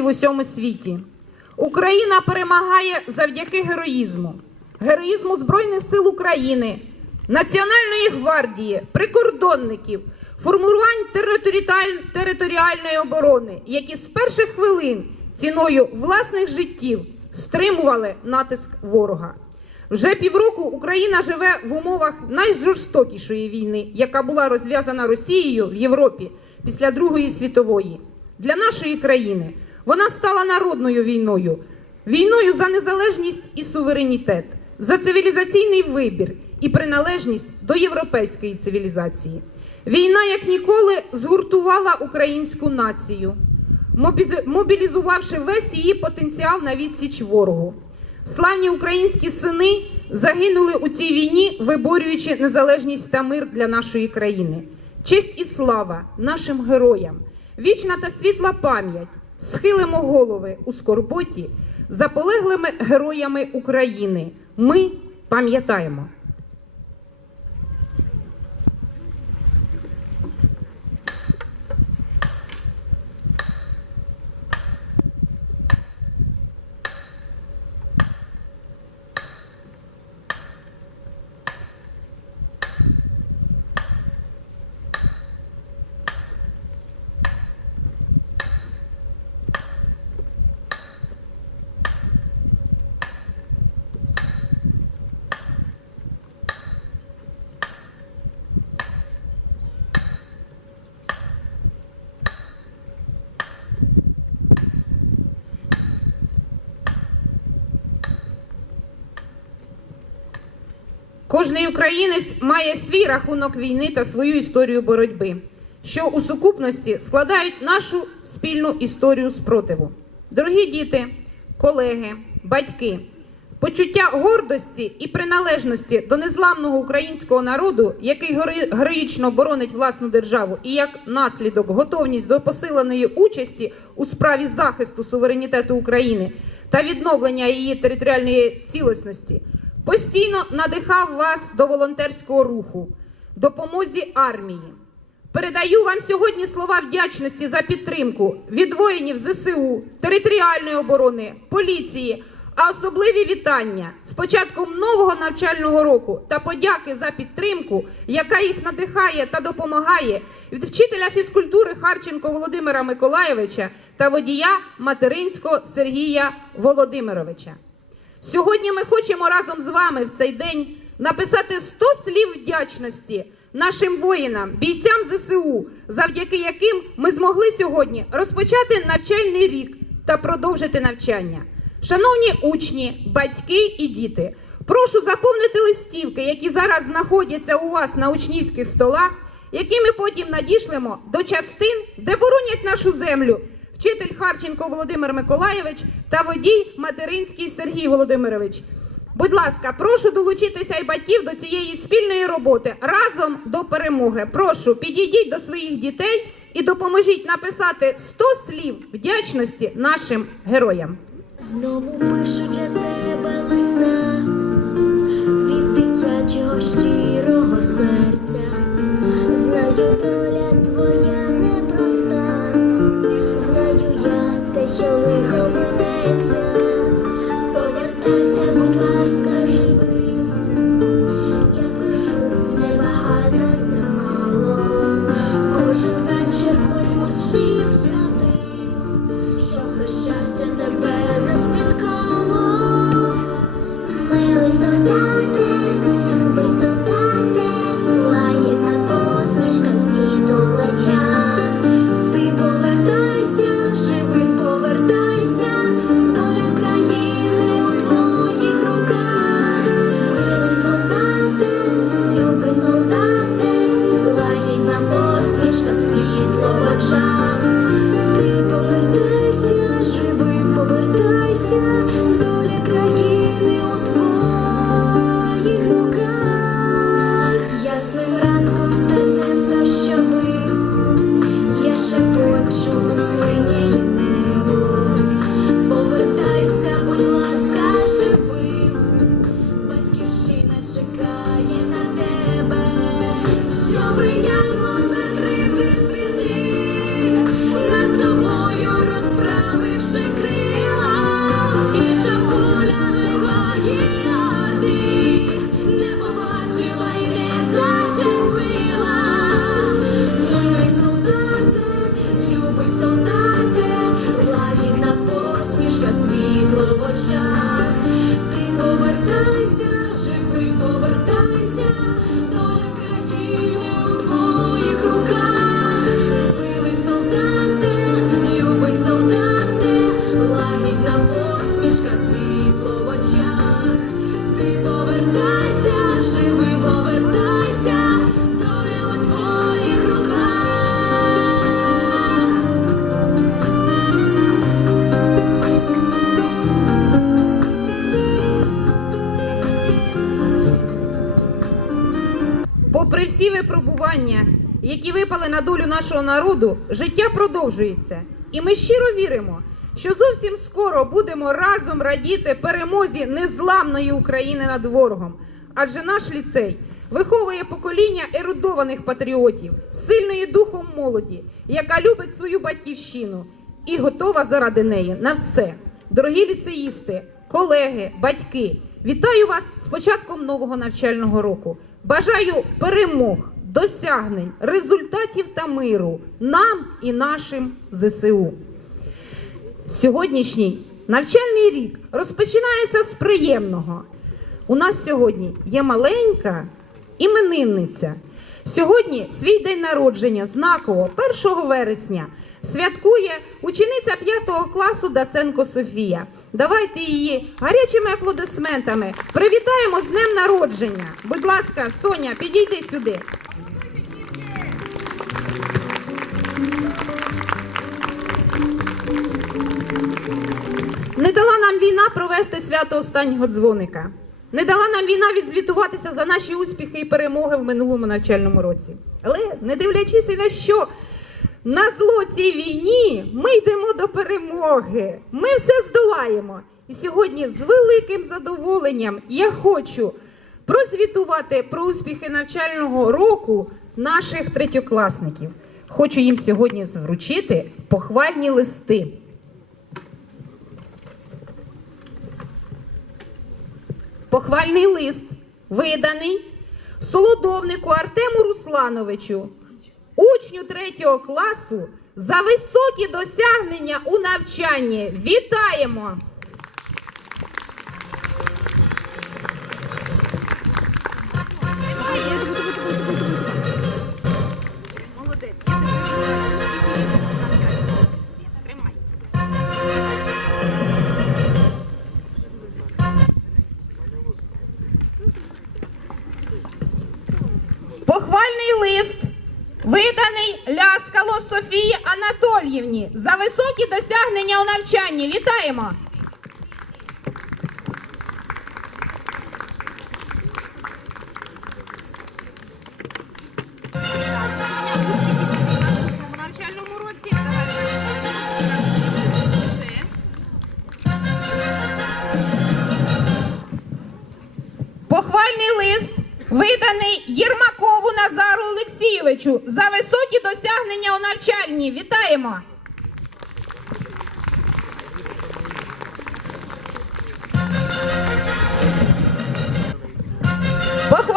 в усьому світі. Україна перемагає завдяки героїзму, героїзму Збройних сил України, Національної гвардії, прикордонників, формувань територіальної оборони, які з перших хвилин ціною власних життів стримували натиск ворога. Вже півроку Україна живе в умовах найжорстокішої війни, яка була розв'язана Росією в Європі після Другої світової. Для нашої країни вона стала народною війною, війною за незалежність і суверенітет, за цивілізаційний вибір і приналежність до європейської цивілізації. Війна, як ніколи, згуртувала українську націю, мобілізувавши весь її потенціал на відсіч ворогу. Славні українські сини загинули у цій війні, виборюючи незалежність та мир для нашої країни. Честь і слава нашим героям, вічна та світла пам'ять. Схилимо голови у скорботі за полеглими героями України. Ми пам'ятаємо. Українець має свій рахунок війни та свою історію боротьби, що у сукупності складають нашу спільну історію спротиву. Дорогі діти, колеги, батьки, почуття гордості і приналежності до незламного українського народу, який героїчно боронить власну державу, і як наслідок готовність до посиленої участі у справі захисту суверенітету України та відновлення її територіальної цілісності постійно надихав вас до волонтерського руху, допомозі армії. Передаю вам сьогодні слова вдячності за підтримку від воїнів ЗСУ, територіальної оборони, поліції, а особливі вітання з початком нового навчального року та подяки за підтримку, яка їх надихає та допомагає від вчителя фізкультури Харченко Володимира Миколаєвича та водія материнського Сергія Володимировича. Сьогодні ми хочемо разом з вами в цей день написати 100 слів вдячності нашим воїнам, бійцям ЗСУ, завдяки яким ми змогли сьогодні розпочати навчальний рік та продовжити навчання. Шановні учні, батьки і діти, прошу заповнити листівки, які зараз знаходяться у вас на учнівських столах, які ми потім надішлемо до частин, де боронять нашу землю вчитель Харченко Володимир Миколаєвич та водій материнський Сергій Володимирович. Будь ласка, прошу долучитися і батьків до цієї спільної роботи разом до перемоги. Прошу, підійдіть до своїх дітей і допоможіть написати 100 слів вдячності нашим героям. Знову пишу для тебе листа нашого народу, життя продовжується. І ми щиро віримо, що зовсім скоро будемо разом радіти перемозі незламної України над ворогом. Адже наш ліцей виховує покоління ерудованих патріотів, сильної духом молоді, яка любить свою батьківщину і готова заради неї на все. Дорогі ліцеїсти, колеги, батьки, вітаю вас з початком нового навчального року. Бажаю перемог, досягнень, результатів та миру нам і нашим ЗСУ. Сьогоднішній навчальний рік розпочинається з приємного. У нас сьогодні є маленька іменинниця. Сьогодні свій день народження знаково 1 вересня святкує учениця 5 класу Даценко Софія. Давайте її гарячими аплодисментами привітаємо з днем народження. Будь ласка, Соня, підійди сюди. Не дала нам війна провести свято останнього дзвоника. Не дала нам війна відзвітуватися за наші успіхи і перемоги в минулому навчальному році. Але не дивлячись ні на що, на зло цій війні ми йдемо до перемоги. Ми все здолаємо. І сьогодні з великим задоволенням я хочу прозвітувати про успіхи навчального року наших третьокласників. Хочу їм сьогодні вручити похвальні листи. Похвальний лист виданий солодовнику Артему Руслановичу, учню третього класу, за високі досягнення у навчанні. Вітаємо! Анатоліївні за високі досягнення у навчанні. Вітаємо! Похвальний лист виданий Єрмакову Назару Олексійовичу за високі досягнення у навчальні. Вітаємо!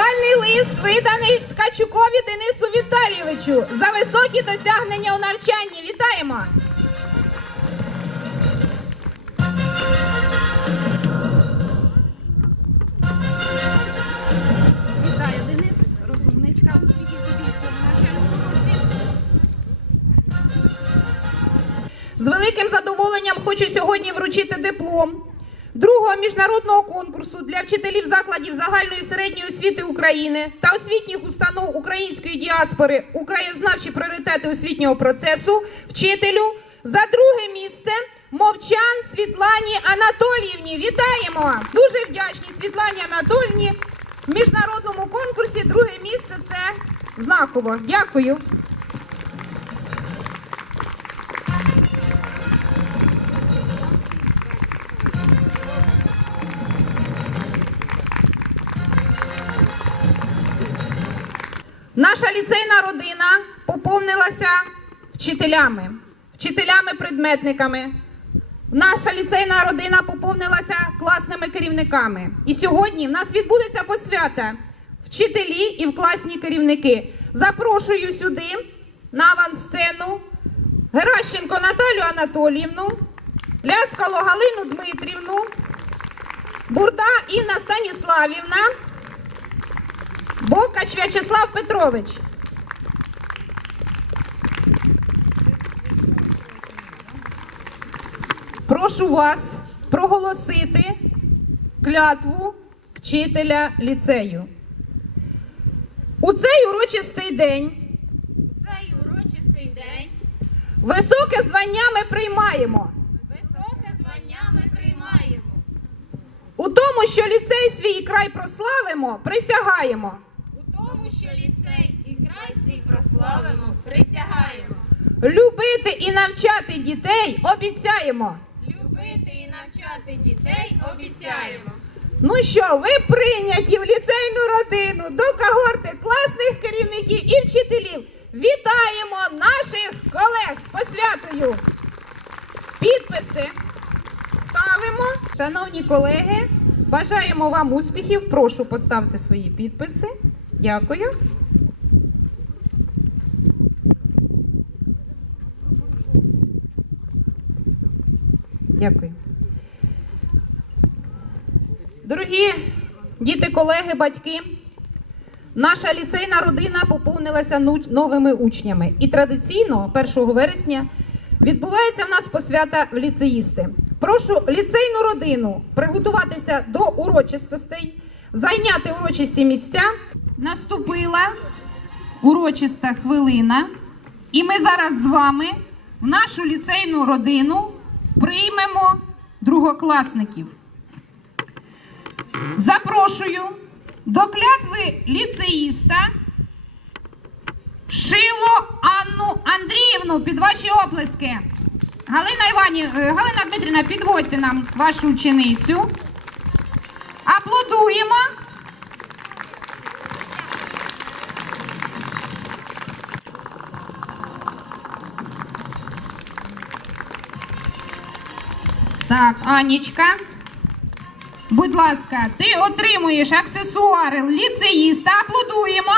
Похвальний лист виданий Ткачукові Денису Віталійовичу за високі досягнення у навчанні. Вітаємо! Вітаю, Денис, розумничка, успіхів тобі в цьому навчальному році. З великим задоволенням хочу сьогодні вручити диплом другого міжнародного конкурсу для вчителів закладів загальної середньої освіти України та освітніх установ української діаспори Українознавчі пріоритети освітнього процесу вчителю за друге місце Мовчан Світлані Анатоліївні. Вітаємо! Дуже вдячні Світлані Анатоліївні. В міжнародному конкурсі друге місце це знаково. Дякую. Наша ліцейна родина поповнилася вчителями, вчителями-предметниками. Наша ліцейна родина поповнилася класними керівниками. І сьогодні в нас відбудеться посвята вчителі і в класні керівники. Запрошую сюди на авансцену Геращенко Наталю Анатоліївну, Ляскало Галину Дмитрівну, Бурда Інна Станіславівна. Бокач В'ячеслав Петрович. Прошу вас проголосити клятву вчителя ліцею. У цей урочистий день Цей урочистий день високе звання ми приймаємо високе звання ми приймаємо. у тому, що ліцей свій край прославимо, присягаємо. Прославимо, присягаємо. Любити і навчати дітей обіцяємо. Любити і навчати дітей обіцяємо. Ну що, ви прийняті в ліцейну родину до когорти класних керівників і вчителів. Вітаємо наших колег з посвятою. Підписи ставимо. Шановні колеги, бажаємо вам успіхів. Прошу поставити свої підписи. Дякую. Дякую. Дорогі діти, колеги, батьки, наша ліцейна родина поповнилася новими учнями. І традиційно 1 вересня відбувається в нас посвята в ліцеїсти. Прошу ліцейну родину приготуватися до урочистостей, зайняти урочисті місця. Наступила урочиста хвилина, і ми зараз з вами в нашу ліцейну родину приймемо другокласників. Запрошую до клятви ліцеїста Шило Анну Андріївну під ваші оплески. Галина Івані, е, Галина Дмитрівна, підводьте нам вашу ученицю. Аплодуємо. Так, Анічка. Будь ласка, ти отримуєш аксесуари ліцеїста. Аплодуємо.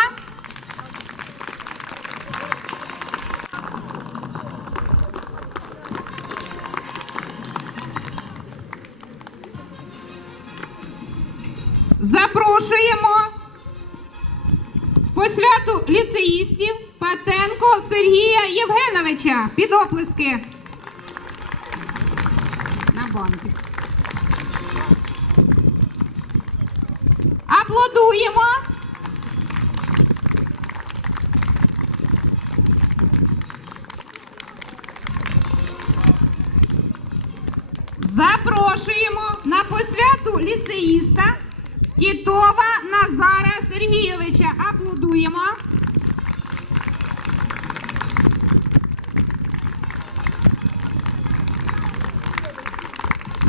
Запрошуємо в посвяту ліцеїстів Патенко Сергія Євгеновича. Під оплески. На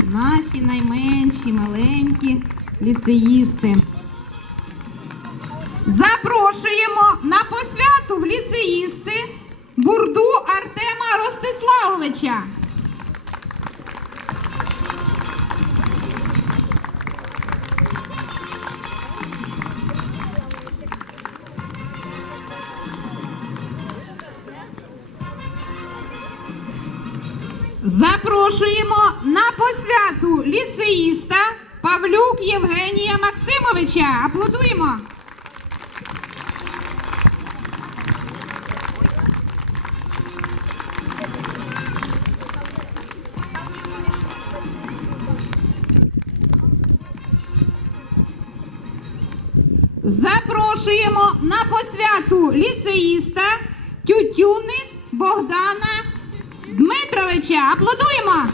Наші найменші, маленькі ліцеїсти. Запрошуємо на посвяту в ліцеїсти бурду Артема Ростиславовича. Запрошуємо на посвяту ліцеїста Павлюк Євгенія Максимовича. Аплодуємо. Запрошуємо на посвяту ліцеїста Тютюни Богдана Дмитровича. Аплодуємо.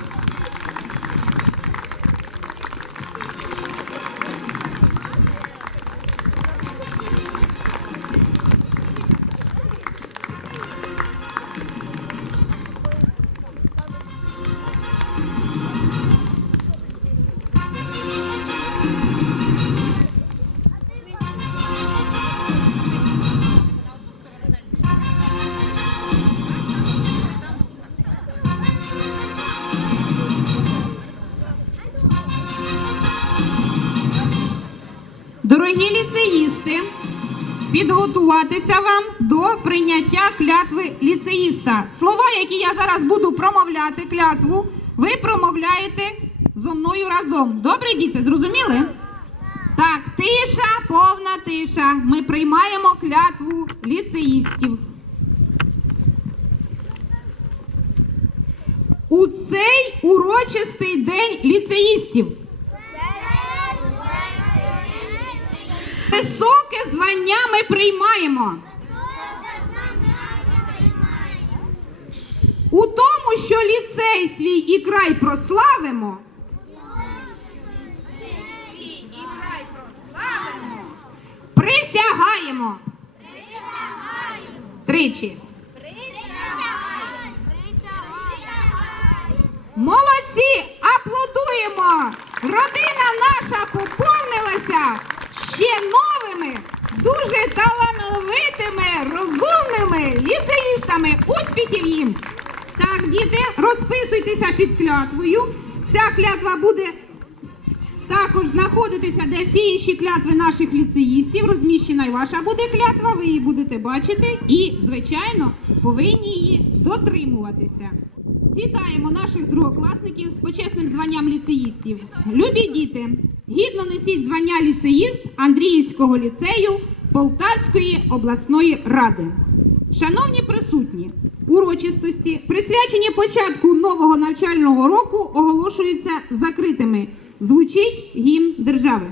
Підготуватися вам до прийняття клятви ліцеїста. Слова, які я зараз буду промовляти, клятву, ви промовляєте зо мною разом. Добре, діти, зрозуміли? Так, тиша, повна тиша. Ми приймаємо клятву ліцеїстів. У цей урочистий день ліцеїстів. Високе звання ми приймаємо. У тому, що ліцей свій і край прославимо. Присягаємо. Тричі. Молодці! Клятвою. Ця клятва буде також знаходитися, де всі інші клятви наших ліцеїстів. Розміщена і ваша буде клятва, ви її будете бачити і, звичайно, повинні її дотримуватися. Вітаємо наших другокласників з почесним званням ліцеїстів. Любі діти, гідно несіть звання ліцеїст Андріївського ліцею Полтавської обласної ради. Шановні присутні, урочистості, присвячені початку нового навчального року, оголошуються закритими. Звучить гімн держави.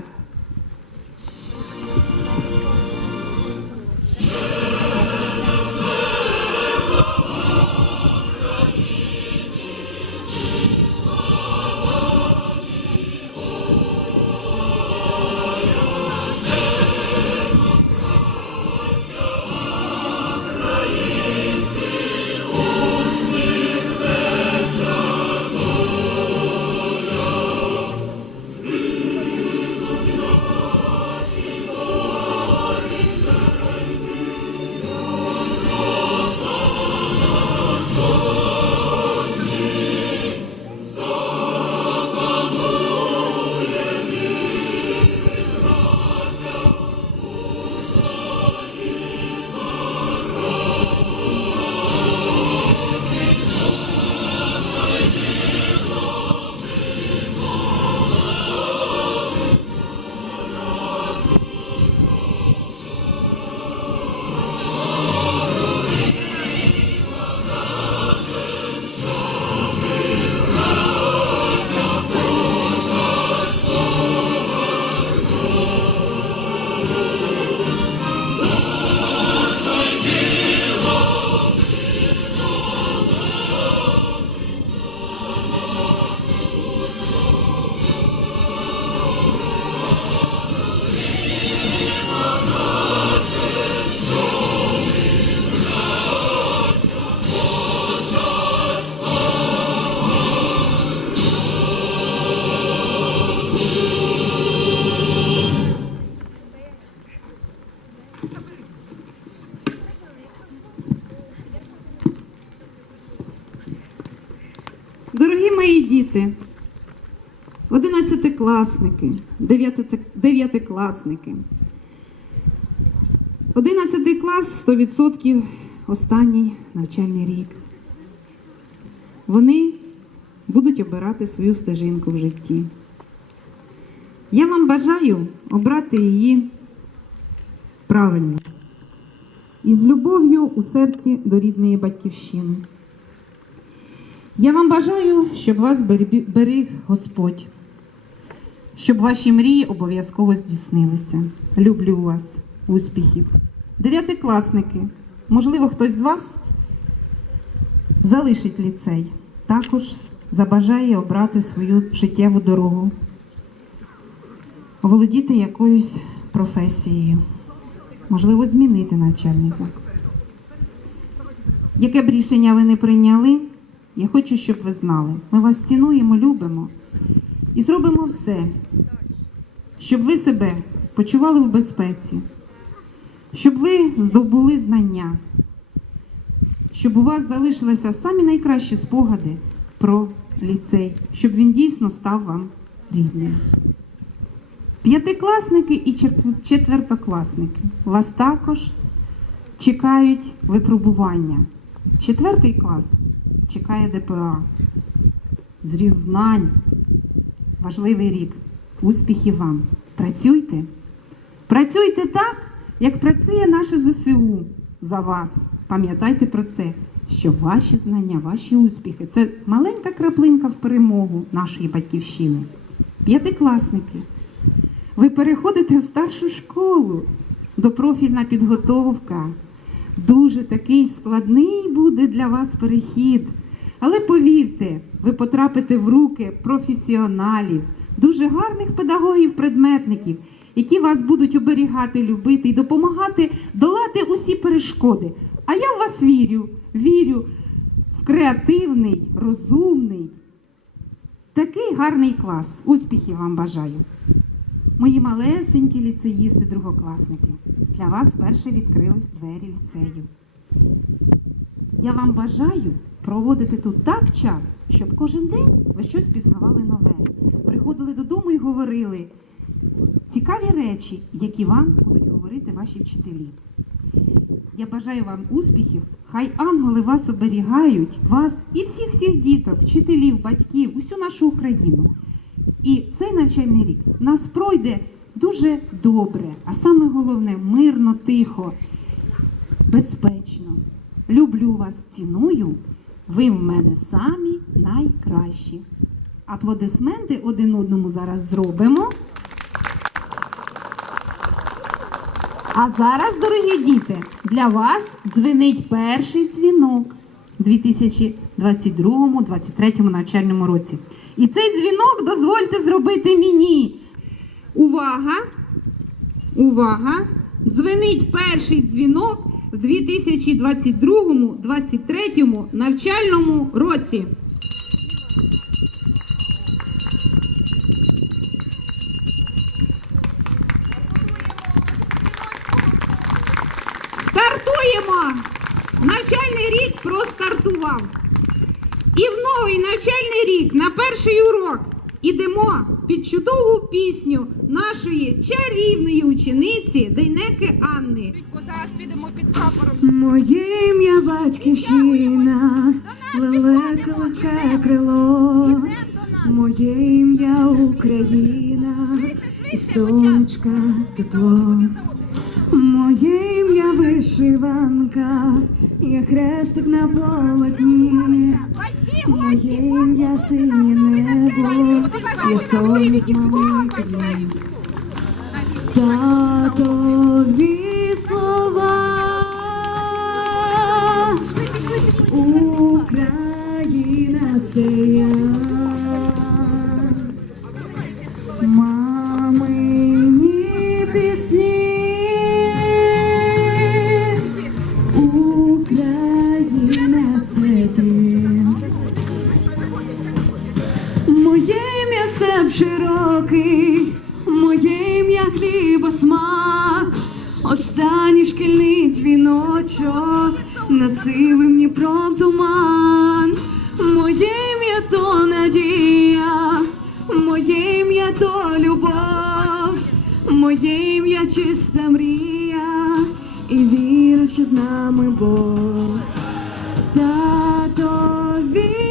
Дев'ятице- дев'ятикласники. Одинадцятий клас 100% останній навчальний рік. Вони будуть обирати свою стежинку в житті. Я вам бажаю обрати її правильно і з любов'ю у серці до рідної батьківщини. Я вам бажаю, щоб вас беріг Господь, щоб ваші мрії обов'язково здійснилися. Люблю вас, успіхів. Дев'ятикласники, можливо, хтось з вас залишить ліцей, також забажає обрати свою життєву дорогу, володіти якоюсь професією, можливо, змінити навчальний заклад. Яке б рішення ви не прийняли, я хочу, щоб ви знали. Ми вас цінуємо, любимо і зробимо все, щоб ви себе почували в безпеці, щоб ви здобули знання, щоб у вас залишилися самі найкращі спогади про ліцей, щоб він дійсно став вам рідним. П'ятикласники і четвертокласники вас також чекають випробування. Четвертий клас чекає ДПА. Зріз знань. Важливий рік. Успіхів вам. Працюйте. Працюйте так, як працює наше ЗСУ за вас. Пам'ятайте про це, що ваші знання, ваші успіхи це маленька краплинка в перемогу нашої батьківщини. П'ятикласники. Ви переходите в старшу школу, допрофільна підготовка. Дуже такий складний буде для вас перехід. Але повірте, ви потрапите в руки професіоналів, дуже гарних педагогів-предметників, які вас будуть оберігати, любити і допомагати долати усі перешкоди. А я в вас вірю, вірю в креативний, розумний, такий гарний клас. Успіхів вам бажаю. Мої малесенькі ліцеїсти, другокласники, для вас вперше відкрились двері ліцею. Я вам бажаю проводити тут так час, щоб кожен день ви щось пізнавали нове. Приходили додому і говорили цікаві речі, які вам будуть говорити ваші вчителі. Я бажаю вам успіхів, хай ангели вас оберігають, вас і всіх всіх діток, вчителів, батьків, усю нашу Україну. І цей навчальний рік нас пройде дуже добре, а саме головне мирно, тихо, безпечно. Люблю вас, ціную. Ви в мене самі найкращі. Аплодисменти один одному зараз зробимо. А зараз, дорогі діти, для вас дзвенить перший дзвінок у 2022-2023 навчальному році. І цей дзвінок дозвольте зробити мені. Увага! Увага! Дзвенить перший дзвінок в 2022-2023 навчальному році. Стартуємо! Навчальний рік простартував. І в новий навчальний рік на перший урок ідемо під чудову пісню нашої чарівної учениці Дейнеки Анни. Зараз підемо під прапором. Моє ім'я батьківщина, велике легке крило, моє ім'я Україна, і сонечка тепло, моє ім'я вишиванка, я хрестик на полотні, моє ім'я синє небо, я сонік малий. степ широкий, моє ім'я хліба смак, останній шкільний дзвіночок, нацивим Дніпром туман, моє ім'я то надія, моє ім'я то любов, моє ім'я чиста мрія, і віра, що з нами Бог. Тато вір.